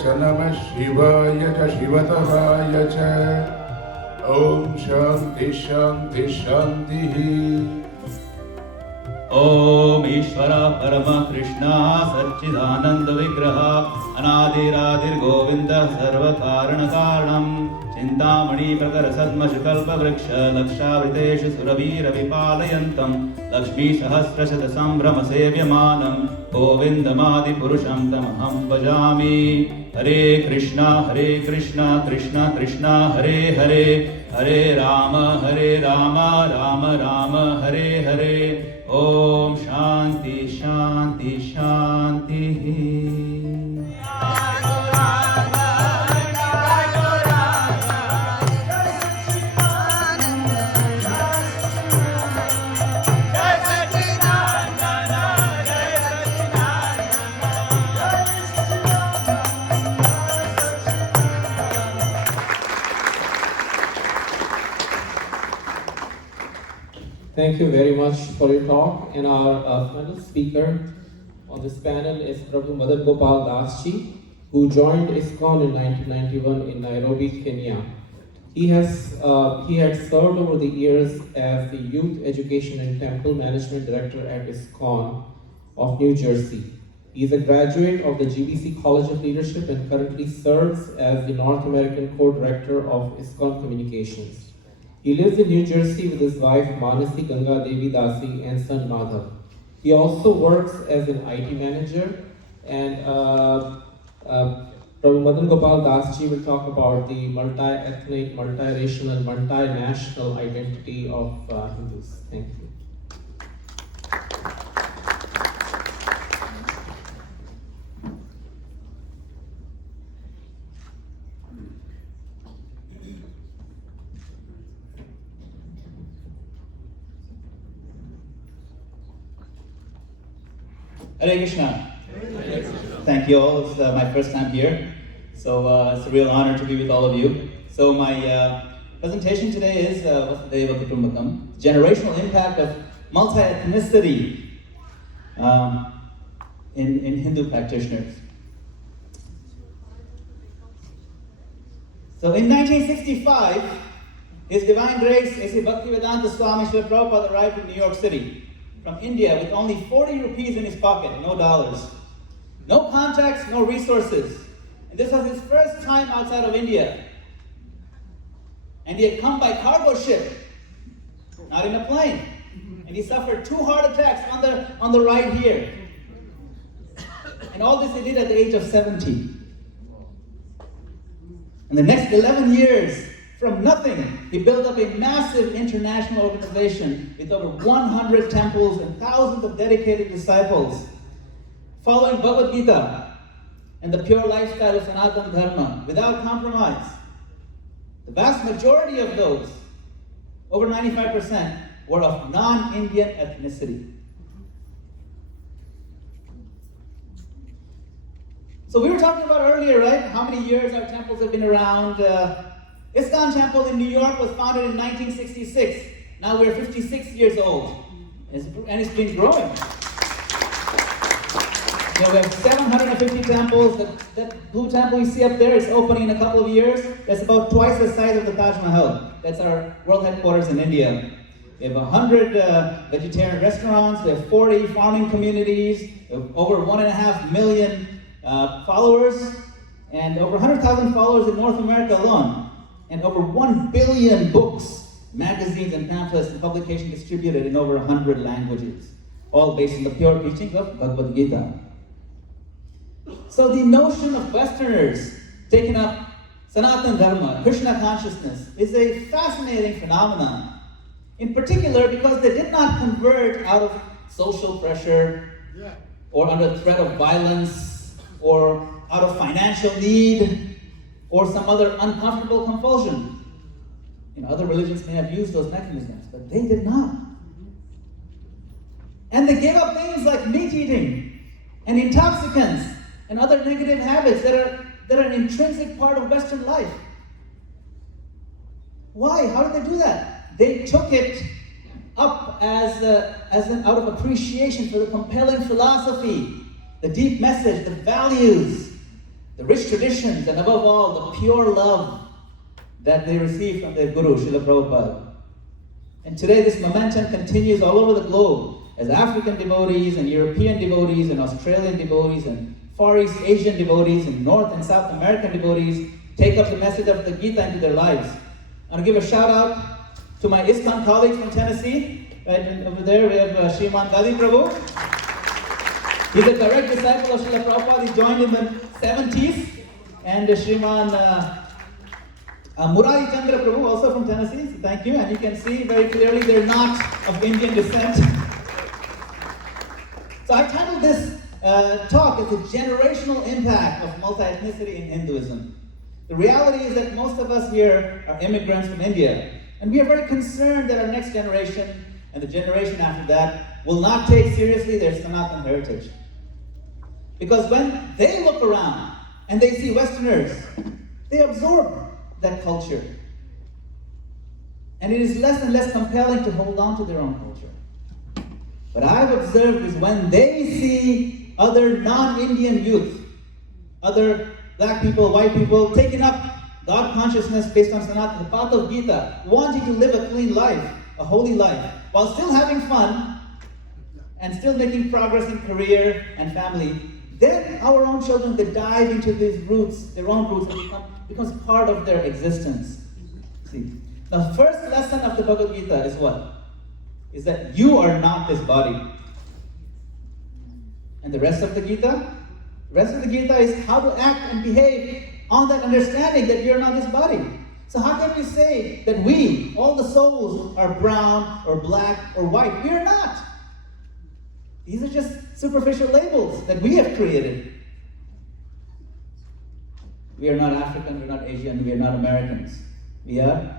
च नमः शिवाय च शिवतराय च ॐ शान्ति शान्ति शान्तिः। ॐ ईश्वर परम कृष्ण सच्चिदानंद विग्रह अनादिरादिर्गोविंद सर्वकारण कारणं चिंतामणि प्रकर सद्मशकल्प वृक्ष लक्षावृतेषु सुरवीर विपालयन्तं लक्ष्मी सहस्रशत संभ्रम सेव्यमानं गोविन्दमादिपुरुषं तमहं भजामि। हरे कृष्णा कृष्ण कृष्ण हरे हरे, हरे राम राम राम हरे हरे। ओम शांति शांति शांति। Thank you very much for your talk. And our final speaker on this panel is Prabhu Madana-gopāla Dasa, who joined ISKCON in 1991 in Nairobi, Kenya. He had served over the years as the Youth Education and Temple Management Director at ISKCON of New Jersey. He is a graduate of the GBC College of Leadership and currently serves as the North American Co-Director of ISKCON Communications. He lives in New Jersey with his wife Manasi Ganga Devi Dasi and son Madhav. He also works as an IT manager, and Prabhu Madana-gopāla Dasa will talk about the multi-ethnic, multi-racial and multinational identity of Hindus. Thank you. Hare Krishna. Thank you all. It's my first time here, so it's a real honor to be with all of you. So my presentation today is Vasudhaiva Kutumbakam, generational impact of multi-ethnicity in Hindu practitioners. So in 1965, His Divine Grace A.C. Bhaktivedanta Swami Srila Prabhupada arrived in New York City from India with only 40 rupees in his pocket, no dollars. No contacts, no resources. And this was his first time outside of India. And he had come by cargo ship, not in a plane. And he suffered 2 heart attacks on the ride here. And all this he did at the age of 70. In the next 11 years, from nothing, he built up a massive international organization with over 100 temples and thousands of dedicated disciples, following Bhagavad Gita and the pure lifestyle of Sanatana Dharma without compromise. The vast majority of those, over 95%, were of non-Indian ethnicity. So we were talking about earlier, right? How many years our temples have been around. ISKCON Temple in New York was founded in 1966. Now we're 56 years old. And it's been growing. You know, we have 750 temples. That blue temple you see up there is opening in a couple of years. That's about twice the size of the Taj Mahal. That's our world headquarters in India. We have 100 vegetarian restaurants. We have 40 farming communities. We have over 1.5 million followers. And over 100,000 followers in North America alone. And over 1 billion books, magazines, and pamphlets and publications distributed in over 100 languages, all based on the pure teachings of Bhagavad Gita. So the notion of Westerners taking up Sanatana Dharma, Krishna consciousness, is a fascinating phenomenon. In particular, because they did not convert out of social pressure, or under threat of violence, or out of financial need, or some other uncomfortable compulsion. You know, other religions may have used those mechanisms, but they did not. And they gave up things like meat eating and intoxicants and other negative habits that are an intrinsic part of Western life. Why? How did they do that? They took it up as out of appreciation for the compelling philosophy, the deep message, the values, the rich traditions, and above all, the pure love that they received from their Guru, Srila Prabhupada. And today this momentum continues all over the globe as African devotees and European devotees and Australian devotees and Far East Asian devotees and North and South American devotees take up the message of the Gita into their lives. I want to give a shout out to my ISKCON colleagues from Tennessee. Right over there we have Sriman Gali Prabhu. He's a direct disciple of Srila Prabhupada. He joined in the 70s. And Sriman Murari Chandra Prabhu, also from Tennessee. So thank you. And you can see very clearly they're not of Indian descent. So I titled this talk as the generational impact of multi-ethnicity in Hinduism. The reality is that most of us here are immigrants from India. And we are very concerned that our next generation and the generation after that will not take seriously their Sanatana heritage. Because when they look around and they see Westerners, they absorb that culture. And it is less and less compelling to hold on to their own culture. What I've observed is when they see other non-Indian youth, other black people, white people, taking up God consciousness based on Sanatana, the path of Gita, wanting to live a clean life, a holy life, while still having fun and still making progress in career and family, then our own children, they dive into these roots, their own roots, and becomes part of their existence. See, the first lesson of the Bhagavad Gita is what? Is that you are not this body. And the rest of the Gita? The rest of the Gita is how to act and behave on that understanding that you're not this body. So how can we say that we, all the souls, are brown or black or white? We are not. These are just superficial labels that we have created. We are not African, we are not Asian, we are not Americans. We are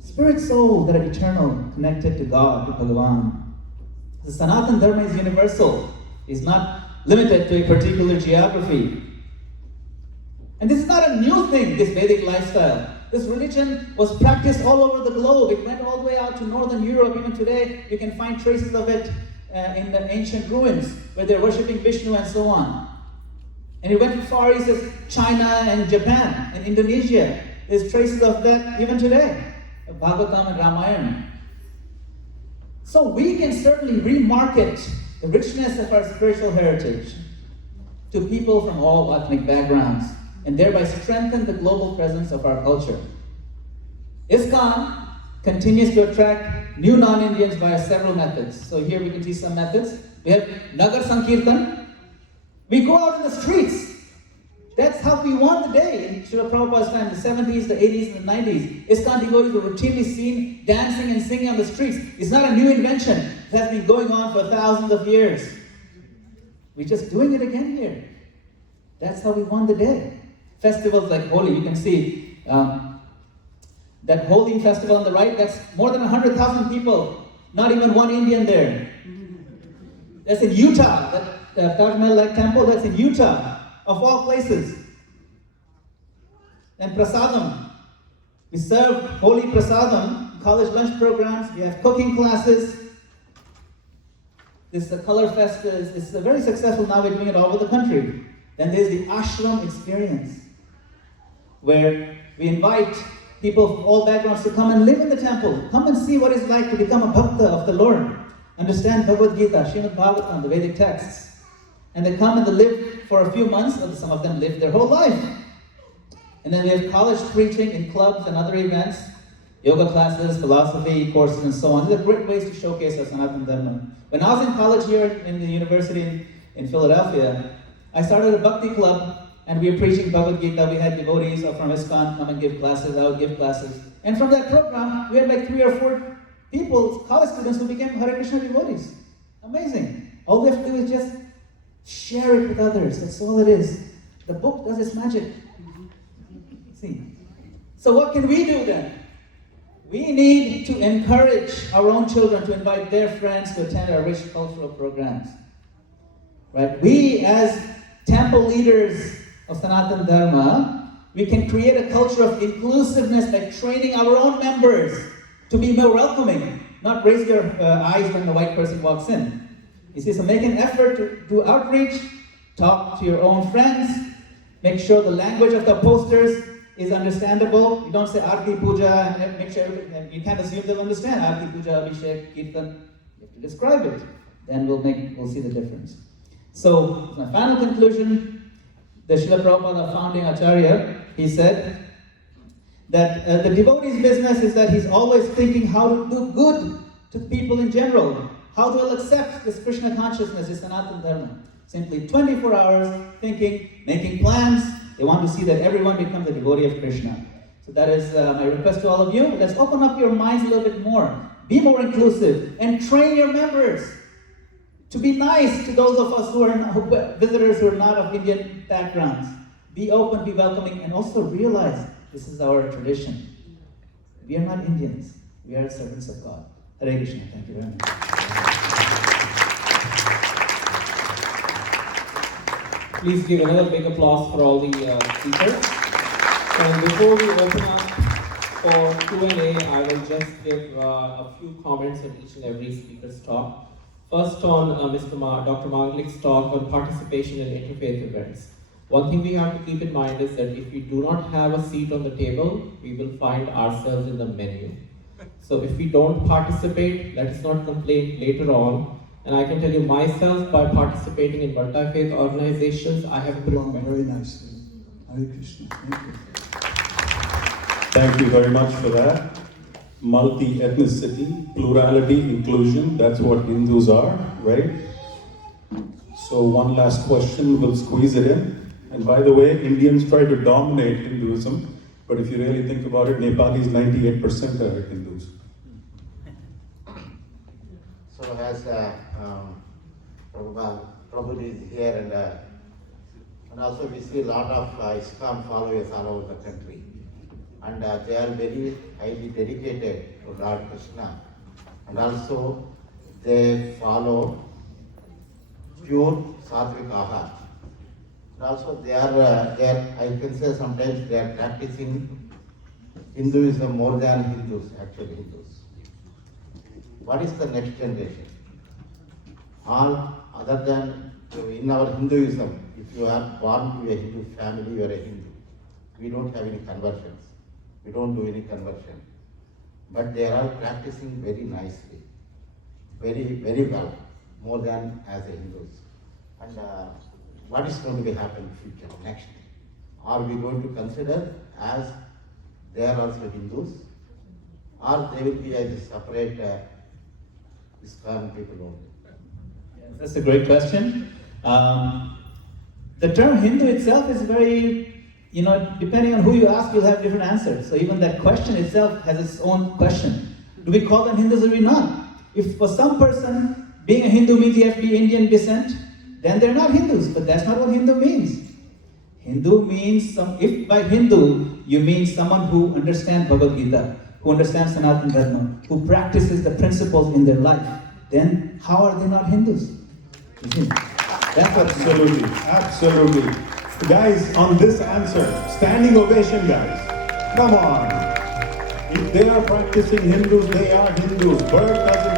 spirit souls that are eternal, connected to God, to Bhagavan. The Sanatana Dharma is universal. It's not limited to a particular geography. And this is not a new thing, this Vedic lifestyle. This religion was practiced all over the globe. It went all the way out to Northern Europe. Even today, you can find traces of it in the ancient ruins where they're worshipping Vishnu and so on. And it went to Far East as China and Japan and Indonesia. There's traces of that even today, of Bhagavatam and Ramayana. So we can certainly remarket the richness of our spiritual heritage to people from all ethnic backgrounds and thereby strengthen the global presence of our culture. ISKCON continues to attract new non-Indians via several methods. So here we can see some methods. We have Nagar Sankirtan. We go out in the streets. That's how we won the day in Srila Prabhupada's time, the 70s, the 80s, and the 90s. ISKCON devotees were routinely seen dancing and singing on the streets. It's not a new invention. It has been going on for thousands of years. We're just doing it again here. That's how we won the day. Festivals like Holi, you can see that Holi festival on the right, that's more than 100,000 people, not even one Indian there. That's in Utah, that Taj Mahal-like temple, that's in Utah, of all places. And prasadam, we serve Holi prasadam, college lunch programs, we have cooking classes. This Color Fest is very successful now, we're doing it all over the country. Then there's the ashram experience, where we invite people from all backgrounds to come and live in the temple. Come and see what it's like to become a bhakta of the Lord. Understand Bhagavad Gita, Srimad Bhagavatam, the Vedic texts. And they come and they live for a few months, and some of them live their whole life. And then we have college preaching in clubs and other events, yoga classes, philosophy courses, and so on. These are great ways to showcase our Sanatana Dharma. When I was in college here in the university in Philadelphia, I started a bhakti club. And we were preaching Bhagavad Gita. We had devotees from ISKCON come and give classes. I would give classes. And from that program, we had like 3 or 4 people, college students, who became Hare Krishna devotees. Amazing. All we have to do is just share it with others. That's all it is. The book does its magic. See. So what can we do then? We need to encourage our own children to invite their friends to attend our rich cultural programs. Right? We, as temple leaders of Sanatana Dharma, we can create a culture of inclusiveness by training our own members to be more welcoming, not raise their eyes when the white person walks in. You see, so make an effort to do outreach, talk to your own friends, Make sure the language of the posters is understandable. You don't say Aarti Puja and make sure you can't assume they'll understand Aarti Puja, Abhishek, Kirtan. You have to describe it. Then we'll see the difference. So, my final conclusion, the Srila Prabhupada, founding Acharya, he said that the devotee's business is that he's always thinking how to do good to people in general, how they'll accept this Krishna consciousness, this Sanatana Dharma. Simply 24 hours thinking, making plans. They want to see that everyone becomes a devotee of Krishna. So that is my request to all of you. Let's open up your minds a little bit more. Be more inclusive and train your members to be nice to those of us who are visitors who are not of Indian backgrounds. Be open, be welcoming, and also realize this is our tradition. We are not Indians. We are servants of God. Hare Krishna. Thank you very much. Please give another big applause for all the speakers. And before we open up for Q&A, I will just give a few comments on each and every speaker's talk. First on Dr. Manglik's talk on participation in interfaith events. One thing we have to keep in mind is that if we do not have a seat on the table, we will find ourselves in the menu. So if we don't participate, let us not complain later on. And I can tell you myself, by participating in multi-faith organizations, I have improved. Very nicely. Hare Krishna. Thank you. Thank you very much for that. Multi-ethnicity, plurality, inclusion, that's what Hindus are, right? So one last question, we'll squeeze it in. And by the way, Indians try to dominate Hinduism, but if you really think about it, Nepalis 98% are Hindus. So as Prabhu is here and also we see a lot of ISKCON followers all over the country. And they are very highly dedicated to Lord Krishna. And also they follow pure sattvic ahar. And also they are I can say sometimes they are practicing Hinduism more than Hindus, actually Hindus. What is the next generation? All other than in our Hinduism, if you are born to a Hindu family, you are a Hindu. We don't have any conversions. We don't do any conversion. But they are all practicing very nicely, very, very well, more than as a Hindus. And what is going to be happening in the future, next? Are we going to consider as they are also Hindus, or they will be as a separate ISKCON people only? Yes, that's a great question. The term Hindu itself is very, depending on who you ask, you'll have different answers. So even that question itself has its own question. Do we call them Hindus or do we not? If for some person, being a Hindu means you have to be Indian descent, then they're not Hindus, but that's not what Hindu means. Hindu means, if by Hindu, you mean someone who understands Bhagavad Gita, who understands Sanatana Dharma, who practices the principles in their life, then how are they not Hindus? That's absolutely, absolutely. Guys, on this answer, standing ovation, guys. Come on. If they are practicing Hindus, they are Hindus. Birth doesn't